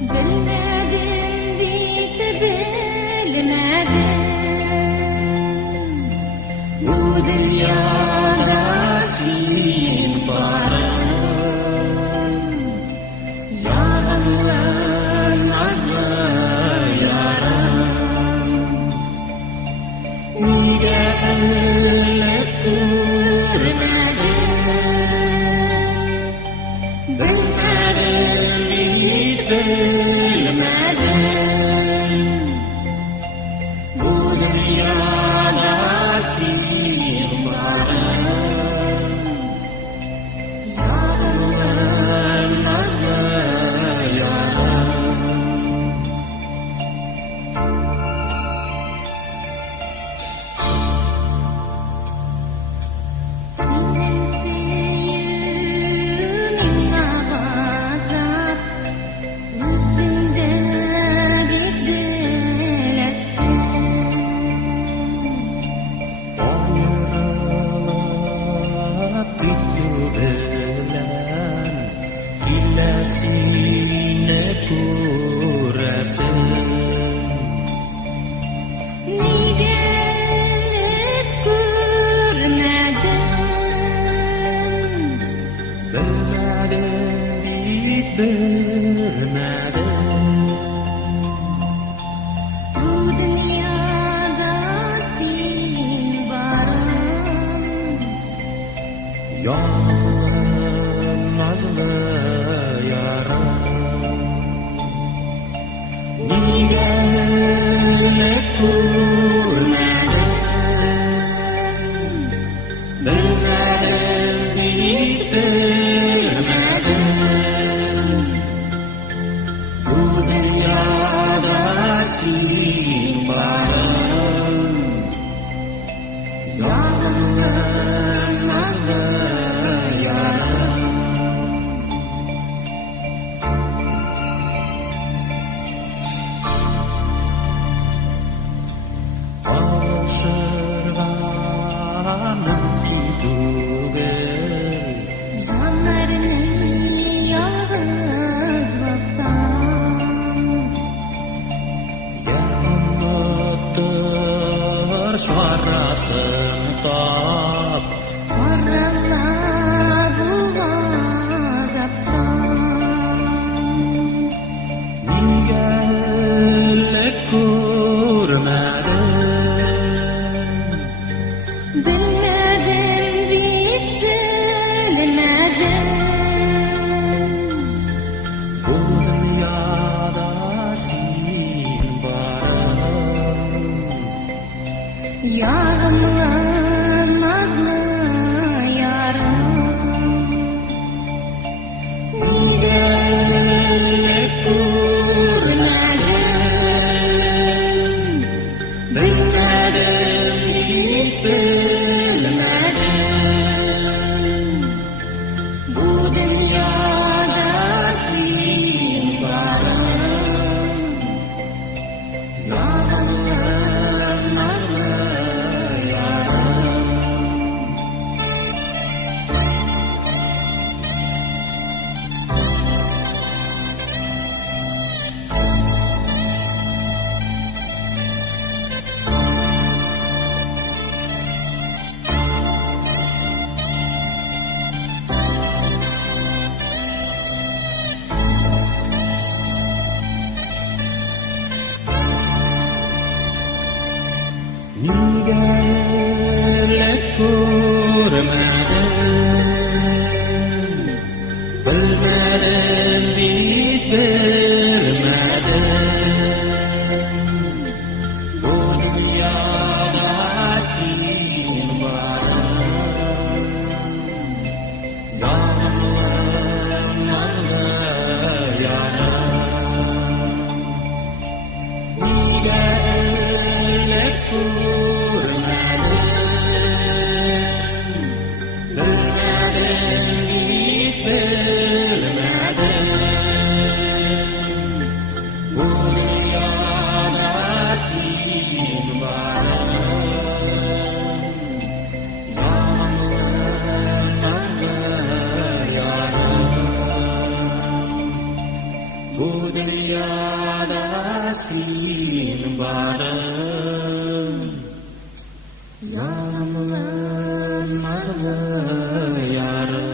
Bilmedim bitti bilmedim. Bu dünyada senin varın, yarımlı nazlı yarım. Nige ellet görmedim, bilmedim bitti bilmedim. Bu dünyada senin varın, yarımlı nazlı yarım. Sensiz ağazat, yüzünde gidilesin. Ayrılıp gitti bilen, illesine kuresin. Nige görmedim, Bilmedim bit bilmedim. bu dünyada senin varın, Yarım nazlı yarım. Nige ellet görmedim, bilmedim bit bilmedim. Bu dünyada senin varın, yarımlı nazlı yarım. Aşırganım tugel, canlarının yalnızlıktan. yanımdadır şarasını tap. Arala bu gazaptan, Nige ellet görmedim, bilmedim bit bilmedim. bu dünyada senin varın, Yarımlı nazlı yarım, nige ellet görmedim, bilmedim bit bilmedim. Bu dünyada senin varın, yarımlı nazlı yarım. Nige ellet görmedim, bilmedim bit bilmedim. Bu dünyada senin varın, yarımlı nazlı yarım. Nige ellet görmedim, bilmedim bit bilmedim. Bu dünyada senin varın, yarımlı nazlı yarım. Bu dünyada senin barın Yağmurlu nazlı yarım